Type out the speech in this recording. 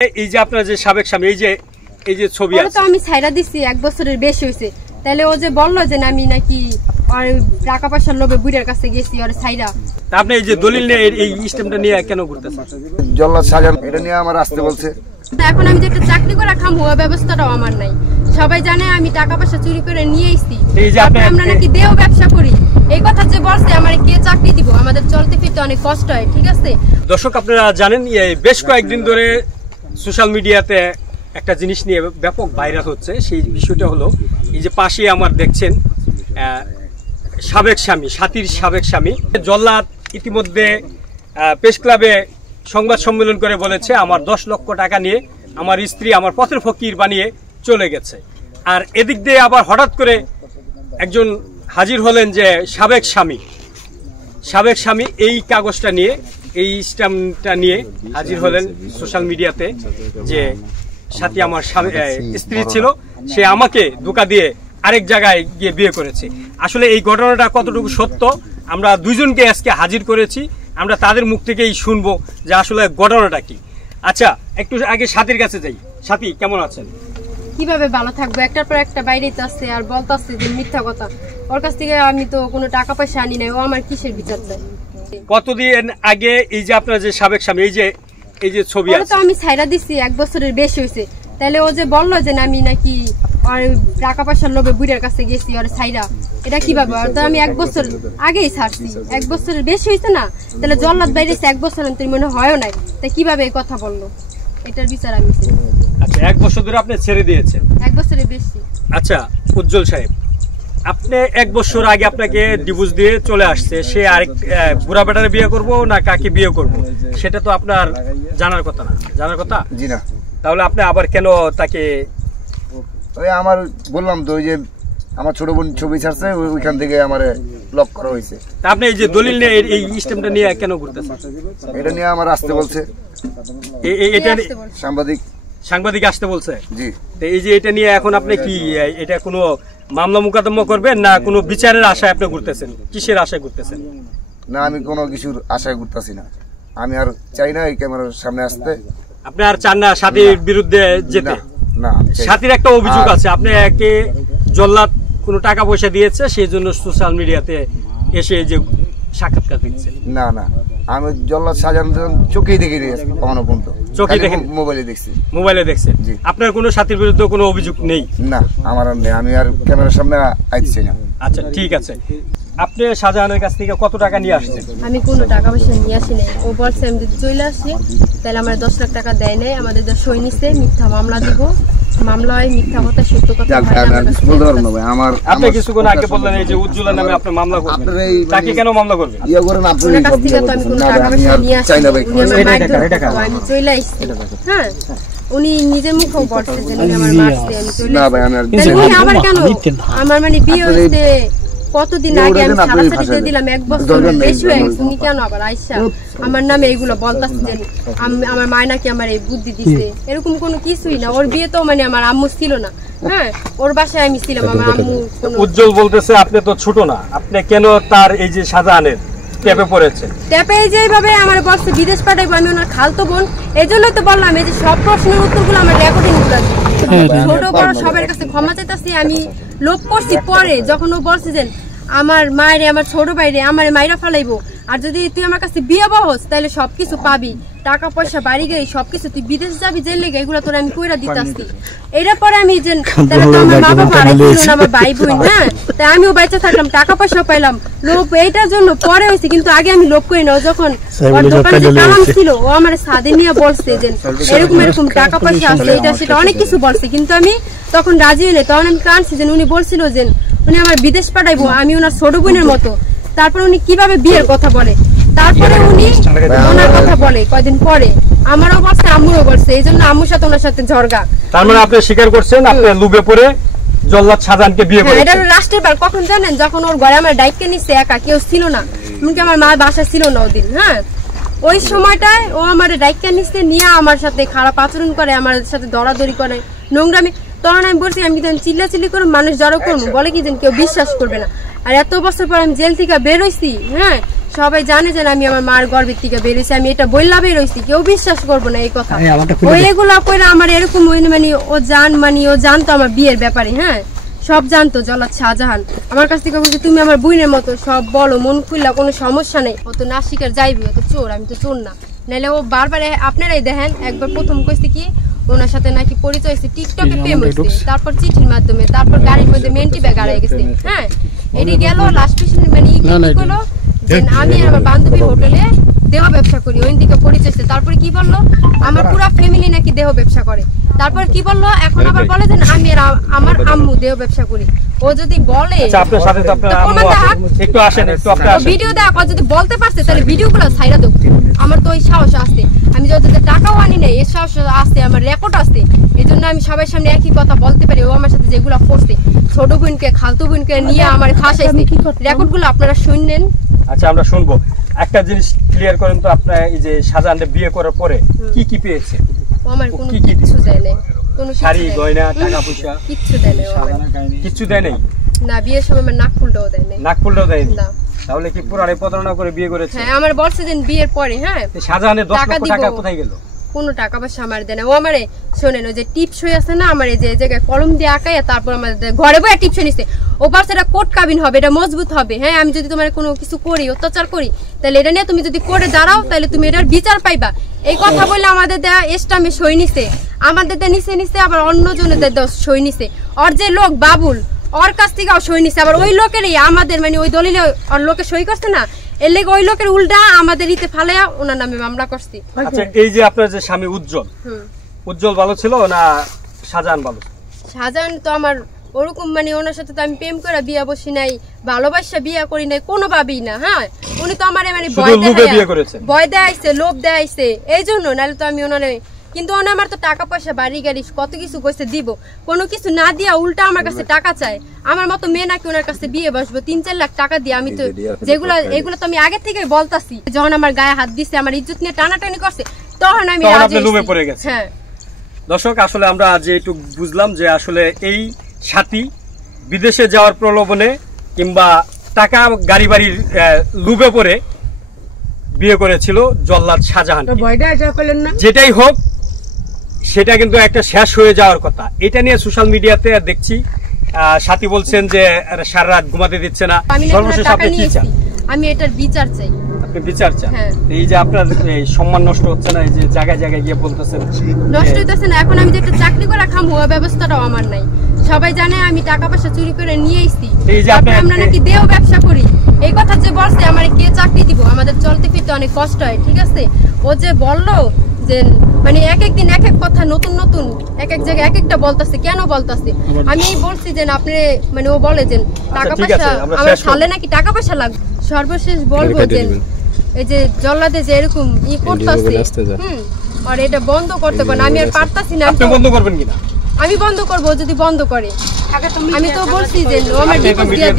এই যে আপনার যে সাবেক স্বামী এই যে ছবি আছে তো আমি ছাইরা দিছি 1 বছরের বেশি হইছে। তাহলে ও যে বললো যে আমি নাকি আর টাকা পয়সার লোভে বুড়ার কাছে গেছি আর ছাইরা। আপনি এই যে দলিল নিয়ে এই সিস্টেমটা নিয়ে কেন ঘুরতেছেন? জল্লাদ সাজান এটা নিয়ে আমার আসতে বলছে। এখন আমি যে একটা চাকরি করে খামু ওই ব্যবস্থাটাও আমার নাই। সবাই জানে আমি টাকা পয়সা চুরি করে নিয়ে আইছি। এই যে আমরা নাকি দেও ব্যবসা করি। এই কথা যে বলছে আমারে কে চাকরি দিব? আমাদের চলতে ফিরতে অনেক কষ্ট হয়, ঠিক আছে? দর্শক আপনারা জানেন বেশ কয়েকদিন ধরে সোশ্যাল মিডিয়াতে একটা জিনিস নিয়ে ব্যাপক ভাইরাল হচ্ছে। সেই বিষয়টা হলো এই যে পাশে আমার দেখছেন সাবেক স্বামী, সাথীর সাবেক স্বামী জল্লাদ ইতিমধ্যে প্রেস ক্লাবে সংবাদ সম্মেলন করে বলেছে আমার 10 লক্ষ টাকা নিয়ে আমার স্ত্রী আমার পথের ফকির বানিয়ে চলে গেছে। আর এদিক দিয়ে আবার হঠাৎ করে একজন হাজির হলেন যে সাবেক স্বামী এই কাগজটা নিয়ে এই স্ট্যাম্পটা নিয়ে হাজির হলেন সোশ্যাল মিডিয়াতে যে সাথী আমার স্ত্রী ছিল, সে আমাকে ধোঁকা দিয়ে আরেক জায়গায় গিয়ে বিয়ে করেছে। আসলে এই ঘটনাটা কতটুকু সত্য আমরা দুইজনকে আজকে হাজির করেছি, আমরা তাদের মুখ থেকেই শুনবো যে আসলে ঘটনাটা কি। আচ্ছা, একটু আগে সাথীর কাছে যাই। সাথী, কেমন আছেন? কিভাবে ভালো থাকবো? একটার পর একটা বাইরেতে আসছে আর বলতাছে যে মিথ্যা কথা। ওর কাছ থেকে আমি তো কোনো টাকা পয়সা আনি নাই, ও আমার কিসের বিচার চায়? কতদিন আগে এই যে আপনার যে সাবেক স্বামী এই যে ছবি আছে তো আমি ছাইরা দিছি 1 বছরের বেশি হইছে। তাহলে ও যে বললো যে আমি নাকি আর টাকা পয়সার লোভে বুড়ার কাছে গেছি আর ছাইরা, এটা কিভাবে? আর তো আমি 1 বছর আগেই ছাড়ছি। 1 বছরের বেশি হইছে না? তাহলে জল্লাদ বাইরেছে 1 বছর অন্তর মনে হয়ও নাই, তাই কিভাবে এই কথা বললো? এটার বিচার আমি চাই। আচ্ছা, 1 বছর ধরে আপনি ছেড়ে দিয়েছেন? 1 বছরের বেশি। আচ্ছা উজ্জ্বল সাহেব, আপনি 1 বছর আগে আপনাকে ডিভোর্স দিয়ে চলে আসছে, সে আরেক বুড়া বেটারে বিয়ে করব না কাকে বিয়ে করব সেটা তো আপনার জানার কথা না? জানার কথা? জি না। তাহলে আপনি আবার কেন তাকে? ওই আমার বললাম তো, ওই যে আমার ছোট বোন ছবি ছাড়ছে, ওইখান থেকে আমার ব্লক করা হয়েছে। তা আপনি এই যে দলিল নিয়ে এই সিস্টেমটা নিয়ে কেন ঘুরতেছেন? এটা নিয়ে আমার আসতে বলছে। এটা সাংবাদিক আসতে বলছে? জি। তো এই যে এটা নিয়ে এখন আপনি কি এটা কোনো মামলা মোকদ্দমা করবেন না কোনো বিচারের আশায় আপনি ঘুরতেছেন? কিসের আশায় ঘুরতেছেন? না, আমি কোনো কিছুর আশায় ঘুরতেছি না। আমি আর চাই না এই ক্যামেরার সামনে আসতে। আপনি আর চান না সাথীর বিরুদ্ধে যেতে? না, সাথীর একটা অভিযোগ আছে আপনি একে জল্লাদ কোনো টাকা পয়সা দিয়েছে, সেই জন্য সোশ্যাল মিডিয়াতে এসে যে সাক্ষাৎকার দিচ্ছে। না না, আমি জল্লাদ সাজান চোখেই দেখে দিয়েছি, কখনো পর্যন্ত চোখে দেখে? মোবাইলে দেখছেন। আপনার কোনো সাথীর বিরুদ্ধে কোনো অভিযোগ নেই? না, আমার আর নেই। আমি আর ক্যামেরার সামনে আইছি না। আচ্ছা, ঠিক আছে। আপনি শাহজাহানের কাছ থেকে কত টাকা নিয়ে আসছেন? আমি কোনো টাকা পয়সা নিয়ে আসি নাই। ও বলছে আমি যদি চলে আসি তাহলে আমার 10 লাখ টাকা দেয় নাই, আমাদের সই নিছে, মিথ্যা মামলা দিব। মামলায় মিথ্যা কথা সত্য কথা বলতে পারবো না ভাই। আমার আপনি কিছুক্ষণ আগে বললেন এই যে উজ্জ্বলের নামে আপনি মামলা করবেন, তাকে কেন মামলা করবেন? ইয়া করেন আপনি। ওর কাছ থেকে তো আমি কোনো টাকা পয়সা নিয়ে আসি না। আমি চলে আসছি। হ্যাঁ, উনি নিজের মুখেও বলছে যে আমার মারছে, আমি চলে না ভাই। আমি আবার কেন? আমার মানে বিয়ে হইছে কতদিন আগে, আমি ছাড়াছাড়ি দিয়ে দিলাম 1 বছর বেশি হয়ে গেছে। উনি কেন আবার আইসা আমার নামে এইগুলো বলতাছে যে আমার মায় নাকি আমার এই বুদ্ধি দিছে? এরকম কোনো কিছুই না। ওর বিয়ে তো মানে আমার আম্মু ছিল না। হ্যাঁ, ওর বাসায় আমি ছিলাম। আমার আম্মু উজ্জ্বল বলতেছে আপনি তো ছোট না, আপনি কেন তার এই যে শাহজাহানের ট্যাপে পড়েছেন? ট্যাপে যেভাবে আমার বলছে বিদেশ পাঠাইবো, আমি ওনার খালতো বোন, এই জন্যই তো বললাম এই যে সব প্রশ্নের উত্তরগুলো আমার রেকর্ডিং গুলো ছোট বড় সবার কাছে ক্ষমা চাইতেছি। আমি লোভ করছি পরে, যখন ও বলছে যে আমার মায়ের আমার ছোট ভাইরে আমার মাইরা ফেলাইবো, আর যদি তুই আমার কাছে বিয়ে বহস তাহলে সবকিছু পাবি, টাকা পয়সা বাড়ি গাড়ি সবকিছু, তুই বিদেশ যাবি জেল লেগে, এগুলো তোর আমি কইরা দিতাছি। এর পরে আমি যে তাহলে তো আমার মা বাবা আড়াইছিল না, আমার ভাই বোন। হ্যাঁ, তাই আমিও বাচ্চা থাকলাম, টাকা পয়সা পাইলাম। লোভ এইটার জন্য পরে হয়েছে, কিন্তু আগে আমি লোভ করি না। যখন ওর দোকানে যে কালাম ছিল, ও আমার সাদে নিয়ে বলছে যে এরকম টাকা পয়সা আছে, এটা সেটা অনেক কিছু বলছে, কিন্তু আমি তখন রাজি হইনি। তখন আমি কাঁদছি যে উনি বলছিল যে উনি আমার বিদেশ পাঠাইবো, আমি ওনার ছোট বোনের মতো। তারপর উনি কিভাবে বিয়ের কথা বলে, তারপরে উনি ওনার কথা বলে কয়দিন পরে আমারও বলছে, আম্মুরও বলছে, এই জন্য আম্মুর সাথে ওনার সাথে ঝরগা। তার মানে আপনি স্বীকার করছেন আপনি লুবে পড়ে জল্লাদ শাহজাহানকে বিয়ে করেছেন? এটা লাস্টের বার কখন জানেন? যখন ওর ঘরে আমার ডাইকে নিচ্ছে, একা কেউ ছিল না, এমনকি আমার মা বাসা ছিল না ওদিন। হ্যাঁ, ওই সময়টায় ও আমার ডাইকে নিচ্ছে, নিয়ে আমার সাথে খারাপ আচরণ করে, আমার সাথে দরাদরি করে, নোংরামি। তখন আমি বলছি আমি কিন্তু চিল্লাচিল্লি করে মানুষ জড়ো করবো, বলে কি যেন কেউ বিশ্বাস করবে না। আর এত বছর পর আমি জেল থেকে বের হইছি, হ্যাঁ, সবাই জানে যে আমি আমার মার গর্ভের থেকে বেরিয়েছি, আমি এটা বললা বেরোইছি, কেউ বিশ্বাস করবো না এই কথা। ওইগুলা করে আমার এরকম মানে ও জানতো আমার বিয়ের ব্যাপারে, হ্যাঁ সব জানতো জল্লাদ শাহজাহান। আমার কাছ থেকে বলছে তুমি আমার বোনের মতো, সব বলো মন খুললা, কোনো সমস্যা নেই। ও তো না শিকার যাইবি, ও তো চোর, আমি তো চোর না। নাইলে ও বারবার আপনারাই দেখেন, একবার প্রথম কইছে কি ওনার সাথে নাকি পরিচয় হয়েছে টিকটকে প্রেম হয়েছে, তারপর চিঠির মাধ্যমে, তারপর গাড়ির মধ্যে মেন্টি ব্যাগ হারাই গেছে। হ্যাঁ এটি গেল লাস্ট মানে কি হলো যে আমি আমার বান্ধবী হোটেলে দেহ ব্যবসা করি, ওই দিকে পরিচয়। তারপরে কি বললো আমার পুরো ফ্যামিলি নাকি দেহ ব্যবসা করে। তারপর কি বললো এখন আবার বলে যে আমি আমার আম্মু দেহ ব্যবসা করি। ও যদি বলে আপনার সাথে তো আপনার আম্মু একটু আসেন, একটু আপনি আসেন, ভিডিও দেখ, যদি বলতে পারছে তাহলে ভিডিওগুলো ছাইরা দেব। আমার তো ওই সাহস আছে, আমি যত টাকাও আনি নাই এর সাহস আছে, আমার রেকর্ড আছে। এই জন্য আমি সবার সামনে একই কথা বলতে পারি। ও আমার সাথে যেগুলো করছে, ছোট বোনকে খালতো বোনকে নিয়ে আমার ফাঁসাইছে, রেকর্ডগুলো আপনারা শুনলেন। আচ্ছা আমরা শুনবো। একটা জিনিস ক্লিয়ার করেন তো, আপনার এই যে শাহজাহানকে বিয়ে করার পরে কি কি পেয়েছে? ও আমার কোনো কিছু দেয় নাই, কোনো শাড়ি গয়না টাকা পয়সা কিচ্ছু দেয় নাই, কিচ্ছু দেয় নাই। না বিয়ের সময় আমার নাক ফুলটাও দেয় নাই। নাক ফুলটাও দেয়নি? না। তাহলে কি পুরানে প্রতারণা করে বিয়ে করেছে? হ্যাঁ আমার বলছে যে বিয়ের পরে, হ্যাঁ শাহজাহানের 10 লক্ষ টাকা কোথায় গেল? কোনো টাকা পয়সা আমার দেয় না। ও আমারে শোনেন, ওই যে টিপস হয়ে আছে না আমার, এই যে জায়গায় কলম দিয়ে আঁকায়, তারপর আমাদের ঘরে বয়ে টিপস নিচ্ছে। ও পারছে এটা কোট কাবিন হবে, এটা মজবুত হবে। হ্যাঁ আমি যদি তোমার কোনো কিছু করি, অত্যাচার করি, তাহলে এটা নিয়ে তুমি যদি করে দাঁড়াও তাহলে তুমি এটার বিচার পাইবা। এই কথা বললে আমাদের দেয়া এস্টামে সই নিছে, আমাদের দেয়া নিচে আবার অন্য জনের দেয়া সই নিছে। ওর যে লোক বাবুল, ওর কাছ থেকেও সই নিছে, আবার ওই লোকেরই আমাদের মানে ওই দলিলে ওর লোকে সই করছে না, এর লেগে ওই লোকের উল্টা আমাদের ইতে ফালাইয়া ওনার নামে মামলা করছি। আচ্ছা এই যে আপনার যে স্বামী উজ্জ্বল, উজ্জ্বল ভালো ছিল না শাহজাহান ভালো? শাহজাহান তো আমার ওরকম মানে ওনার সাথে তো আমি প্রেম করে বিয়া বসি নাই, ভালোবাসা বিয়া করি নাই কোনোভাবেই না। হ্যাঁ উনি তো আমার মানে ভয় দেয়াইছে, লোভ দেয়াইছে, এই জন্য। নাহলে তো আমি ওনারে, কিন্তু ওনা আমার তো টাকা পয়সা বাড়ি গাড়ি কত কিছু কইছে দিব, কোনো কিছু না দিয়া উল্টা আমার কাছে টাকা চায়। আমার মতো মেয়ে নাকি ওনার কাছে বিয়ে বসবো 3-4 লাখ টাকা দিয়ে? আমি তো এগুলো তো আমি আগে থেকে বলতাছি। যখন আমার গায়ে হাত দিছে, আমার ইজ্জত নিয়ে টানাটানি করছে, তখন আমি রাজি হইছি। হ্যাঁ দর্শক আসলে আমরা আজ একটু বুঝলাম যে আসলে এই সাথী বিদেশে যাওয়ার প্রলোভনে কিংবা টাকা গাড়ি বাড়ির লুভে পড়ে বিয়ে করেছিল জল্লাদ শাহজাহান। যেটাই হোক সেটা কিন্তু একটা শেষ হয়ে যাওয়ার কথা। এটা নিয়ে সোশ্যাল মিডিয়াতে দেখছি সাথী বলছেন যে সারা রাত ঘুমাতে দিচ্ছে না। সর্বশেষ আপনি কি চান? আমি এটার বিচার চাই। আপনি বিচার চান? এই যে আপনার সম্মান নষ্ট হচ্ছে না, এই যে জায়গায় জায়গায় গিয়ে বলতেছেন নষ্ট হইতেছে না। এখন আমি যে একটা চাকরি করে খামো ওই ব্যবস্থাটাও আমার নাই। সবাই জানে আমি টাকা পয়সা চুরি করে নিয়ে এসেছি, আমরা নাকি দেহ ব্যবসা করি। এই কথা যে বলছে আমার কে চাকরি দিব? আমাদের চলতে ফিরতে অনেক কষ্ট হয়, ঠিক আছে? ও যে বললো যে মানে এক এক দিন এক এক কথা, নতুন নতুন এক এক জায়গায় এক একটা বলতাছে, কেন বলতাছে? আমি বলছি যে আপনি মানে ও বলে যে টাকা পয়সা আমার সালে নাকি টাকা পয়সা লাগবে। সর্বশেষ বলবো যে এই যে জল্লাদে যে এরকম করতেছে, আর এটা বন্ধ করতে পারেন। আমি আর পারতাছি না। আপনি বন্ধ করবেন কিনা? আমি বন্ধ করবো যদি বন্ধ করে। আমি তো বলছি যে আমার ডিভোর্স দিয়ে